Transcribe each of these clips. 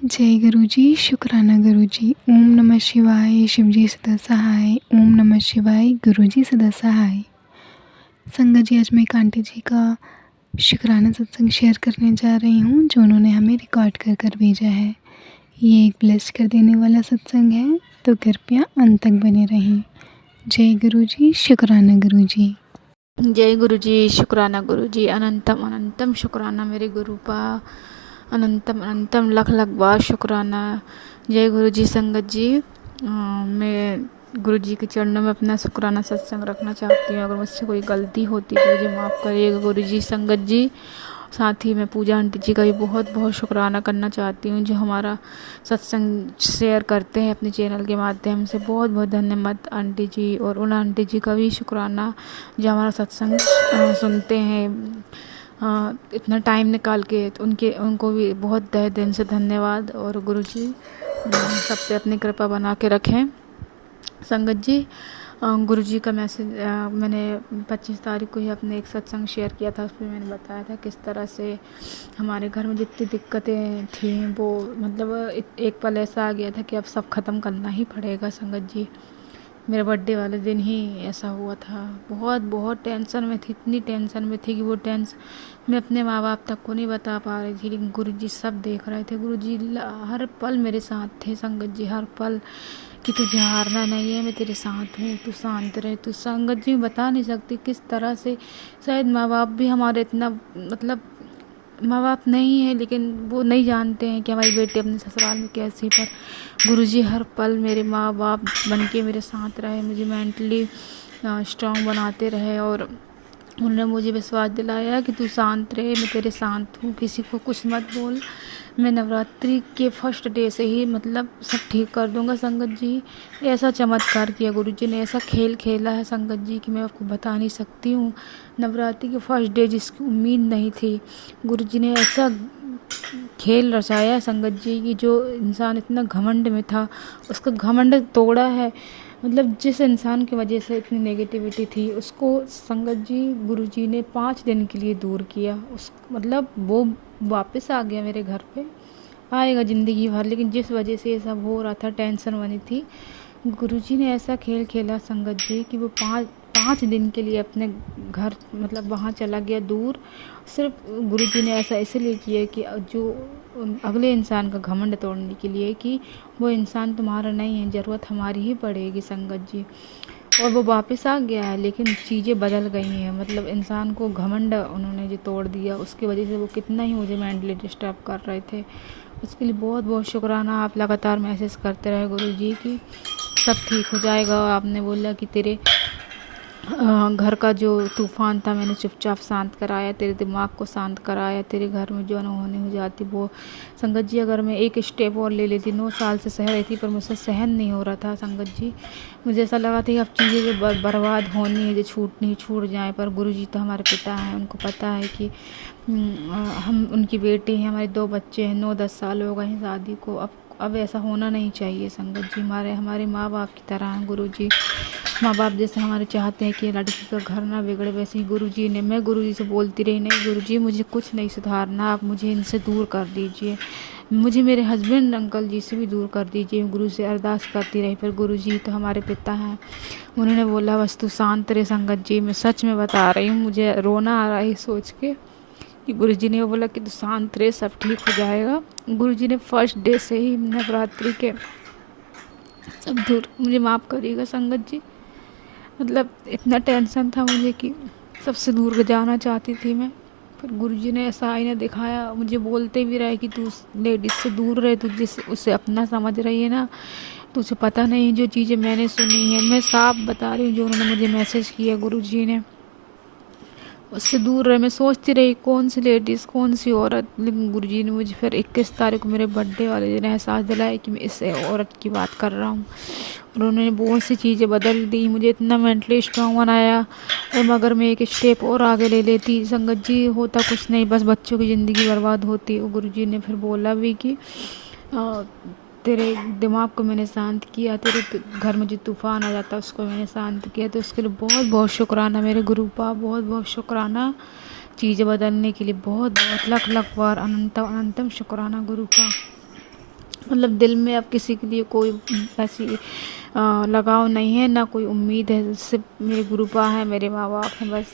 जय गुरु जी, शुक्राना गुरु जी। ओम नमः शिवाय, शिव जी सदा सहाय। ओम नमः शिवाय, गुरु जी सदा सहाय। संगत जी, आज मैं एक आंटी जी का शुक्राना सत्संग शेयर करने जा रही हूँ, जो उन्होंने हमें रिकॉर्ड कर कर भेजा है। ये एक ब्लेस कर देने वाला सत्संग है, तो कृपया अंत तक बने रहें। जय गुरु जी, शुक्राना गुरु जी। जय गुरु जी, शुक्राना गुरु जी। अनंतम अनंतम शुक्राना मेरे गुरु पा। अनंतम अनंतम लख लख बार शुक्राना। जय गुरु जी। संगत जी, मैं गुरु जी के चरणों में अपना शुक्राना सत्संग रखना चाहती हूँ। अगर मुझसे कोई गलती होती तो मुझे माफ़ करिएगा गुरु जी। संगत जी, साथ ही मैं पूजा आंटी जी का भी बहुत बहुत शुक्राना करना चाहती हूँ, जो हमारा सत्संग शेयर करते हैं अपने चैनल के माध्यम से। बहुत बहुत धन्यवाद आंटी जी। और उन आंटी जी का भी शुक्राना जो हमारा सत्संग सुनते हैं इतना टाइम निकाल के। तो उनको भी बहुत तहे दिल से धन्यवाद। और गुरु जी सब पे अपनी कृपा बना के रखें। संगत जी, गुरु जी का मैसेज मैंने 25 तारीख को ही अपने एक सत्संग शेयर किया था। उसमें मैंने बताया था किस तरह से हमारे घर में जितनी दिक्कतें थी वो मतलब एक पल ऐसा आ गया था कि अब सब ख़त्म करना ही पड़ेगा। संगत जी, मेरे बर्थडे वाले दिन ही ऐसा हुआ था। बहुत बहुत टेंशन में थी, इतनी टेंशन में थी कि वो टेंशन मैं अपने माँ बाप तक को नहीं बता पा रही थी, लेकिन गुरु जी सब देख रहे थे। गुरु जी हर पल मेरे साथ थे। संगत जी, हर पल कि तुझे हारना नहीं है, मैं तेरे साथ हूँ, तू शांत रहे। तू संगत जी, बता नहीं सकती किस तरह से। शायद माँ बाप भी हमारे इतना मतलब माँ बाप नहीं है, लेकिन वो नहीं जानते हैं कि हमारी बेटी अपने ससुराल में कैसी। पर गुरुजी हर पल मेरे माँ बाप बन के मेरे साथ रहे, मुझे मेंटली स्ट्रांग बनाते रहे। और उन्होंने मुझे विश्वास दिलाया कि तू शांत रहे, मैं तेरे साथ हूँ, किसी को कुछ मत बोल। मैं नवरात्रि के फर्स्ट डे से ही मतलब सब ठीक कर दूंगा। संगत जी, ऐसा चमत्कार किया गुरु जी ने, ऐसा खेल खेला है संगत जी कि मैं आपको बता नहीं सकती हूँ। नवरात्रि के फर्स्ट डे जिसकी उम्मीद नहीं थी, गुरु जी ने ऐसा खेल रचाया है संगत जी की जो इंसान इतना घमंड में था उसका घमंड तोड़ा है। मतलब जिस इंसान की वजह से इतनी नेगेटिविटी थी उसको संगत जी गुरु जी ने 5 दिन के लिए दूर किया। उस मतलब वो वापस आ गया मेरे घर पे, आएगा ज़िंदगी भर, लेकिन जिस वजह से ये सब हो रहा था, टेंशन बनी थी, गुरुजी ने ऐसा खेल खेला संगत जी कि वो पाँच दिन के लिए अपने घर मतलब वहाँ चला गया दूर। सिर्फ गुरुजी ने ऐसा इसलिए किया कि जो अगले इंसान का घमंड तोड़ने के लिए कि वो इंसान तुम्हारा नहीं है, ज़रूरत हमारी ही पड़ेगी संगत जी। और वो वापस आ गया है, लेकिन चीज़ें बदल गई हैं। मतलब इंसान को घमंड उन्होंने जो तोड़ दिया, उसकी वजह से वो कितना ही मुझे मेंटली डिस्टर्ब कर रहे थे। उसके लिए बहुत बहुत शुक्राना। आप लगातार मैसेज करते रहे गुरु जी की सब ठीक हो जाएगा। आपने बोला कि तेरे घर का जो तूफ़ान था मैंने चुपचाप शांत कराया, तेरे दिमाग को शांत कराया, तेरे घर में जो अनहोनी हो जाती वो। संगत जी, अगर मैं एक स्टेप और ले लेती, 9 साल से सह रही थी पर मुझसे सहन नहीं हो रहा था संगत जी। मुझे ऐसा लगा था कि अब चीज़ें जो बर्बाद होनी है, जो छूट जाएँ, पर गुरु जी तो हमारे पिता हैं, उनको पता है कि हम उनकी बेटी हैं, हमारे 2 बच्चे हैं, 9-10 साल हो गए हैं शादी को। अब ऐसा होना नहीं चाहिए संगत जी। हमारे माँ बाप की तरह हैं गुरु जी। माँ बाप जैसे हमारे चाहते हैं कि लड़की का घर ना बिगड़े, वैसे ही गुरु जी ने, मैं गुरु जी से बोलती रही, नहीं गुरु जी मुझे कुछ नहीं सुधारना, आप मुझे इनसे दूर कर दीजिए, मुझे मेरे हस्बैंड अंकल जी से भी दूर कर दीजिए। गुरु से अरदास करती रही, पर गुरु जी तो हमारे पिता हैं, उन्होंने बोला बस तू शांत रहे। संगत जी, मैं सच में बता रही हूँ, मुझे रोना आ रहा है सोच के कि गुरु जी ने बोला कि तू शांत रहे, सब ठीक हो जाएगा। गुरु जी ने फर्स्ट डे से ही नवरात्रि के सब दूर, मुझे माफ़ करिएगा संगत जी। मतलब इतना टेंशन था मुझे कि सबसे दूर जाना चाहती थी मैं, पर गुरुजी ने ऐसा आईना दिखाया। मुझे बोलते भी रहे कि तू उस लेडीज से दूर रहे, तू जिस उसे अपना समझ रही है ना, तुझे पता नहीं जो चीज़ें मैंने सुनी है। मैं साफ बता रही हूँ, जो उन्होंने मुझे मैसेज किया गुरुजी ने, उससे दूर रहे। मैं सोचती रही कौन सी लेडीज़, कौन सी औरत, लेकिन गुरुजी ने मुझे फिर 21 तारीख को मेरे बर्थडे वाले दिन एहसास दिलाया कि मैं इस औरत की बात कर रहा हूँ। और उन्होंने बहुत सी चीज़ें बदल दी, मुझे इतना मेंटली स्ट्रांग बनाया। और मगर मैं एक स्टेप और आगे ले लेती संगत जी, होता कुछ नहीं, बस बच्चों की ज़िंदगी बर्बाद होती। और गुरुजी ने फिर बोला भी कि तेरे दिमाग को मैंने शांत किया, तेरे घर में जो तूफ़ान आ जाता उसको मैंने शांत किया। तो उसके लिए बहुत बहुत शुक्राना मेरे गुरु पा, बहुत बहुत शुक्राना। चीज़ें बदलने के लिए बहुत बहुत लख लख बार अनंतम अनंतम शुक्राना गुरु पा। मतलब दिल में अब किसी के लिए कोई ऐसी लगाव नहीं है, ना कोई उम्मीद है, सिर्फ मेरे गुरुपा है, मेरे माँ बाप हैं बस।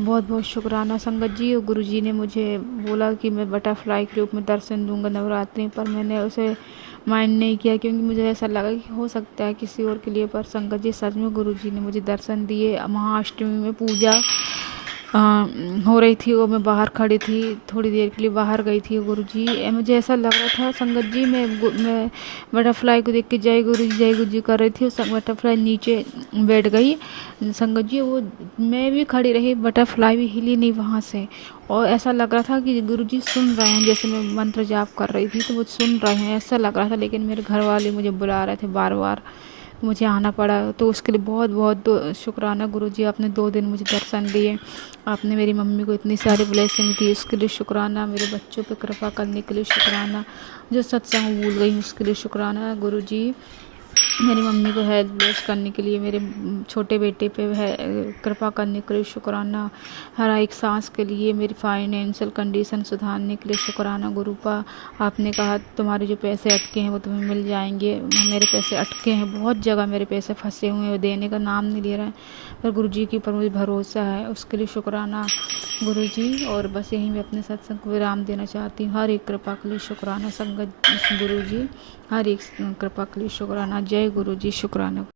बहुत बहुत शुक्राना संगत जी। और गुरु जी ने मुझे बोला कि मैं बटरफ्लाई के रूप में दर्शन दूंगा नवरात्रि, पर मैंने उसे माइंड नहीं किया, क्योंकि मुझे ऐसा लगा कि हो सकता है किसी और के लिए। पर संगत जी सच में गुरु जी ने मुझे दर्शन दिए। महाअष्टमी में पूजा अ, हो रही थी और मैं बाहर खड़ी थी, थोड़ी देर के लिए बाहर गई थी गुरुजी। मुझे ऐसा लग रहा था संगत जी, मैं बटरफ्लाई को देख के जय गुरु जी कर रही थी, और बटरफ्लाई नीचे बैठ गई संगत जी। वो मैं भी खड़ी रही, बटरफ्लाई भी हिली नहीं वहाँ से। और ऐसा लग रहा था कि गुरुजी सुन रहे हैं, जैसे मैं मंत्र जाप कर रही थी तो वो सुन रहे हैं ऐसा लग रहा था। लेकिन मेरे घर वाले मुझे बुला रहे थे बार बार, मुझे आना पड़ा। तो उसके लिए बहुत बहुत शुक्राना गुरुजी, आपने 2 दिन मुझे दर्शन दिए, आपने मेरी मम्मी को इतनी सारी ब्लेसिंग दी, उसके लिए शुक्राना। मेरे बच्चों पे कृपा करने के लिए शुक्राना। जो सत्संग भूल गई उसके लिए शुक्राना गुरुजी। मेरी मम्मी को हेल्थ ब्लेस करने के लिए, मेरे छोटे बेटे पे है कृपा करने के लिए शुक्राना। हर एक सांस के लिए, मेरी फाइनेंशियल कंडीशन सुधारने के लिए शुक्राना गुरुपा। आपने कहा तुम्हारे जो पैसे अटके हैं वो तुम्हें मिल जाएंगे। मेरे पैसे अटके हैं, बहुत जगह मेरे पैसे फंसे हुए हैं, वो देने का नाम नहीं ले रहा है, पर गुरुजी के ऊपर मुझे भरोसा है, उसके लिए शुक्राना गुरुजी। और बस यहीं मैं अपने सत्संग को विराम देना चाहती हूँ। हर एक कृपा के लिए शुक्राना संगत गुरुजी, हर एक कृपा के लिए शुक्राना। जय गुरुजी, शुक्राना।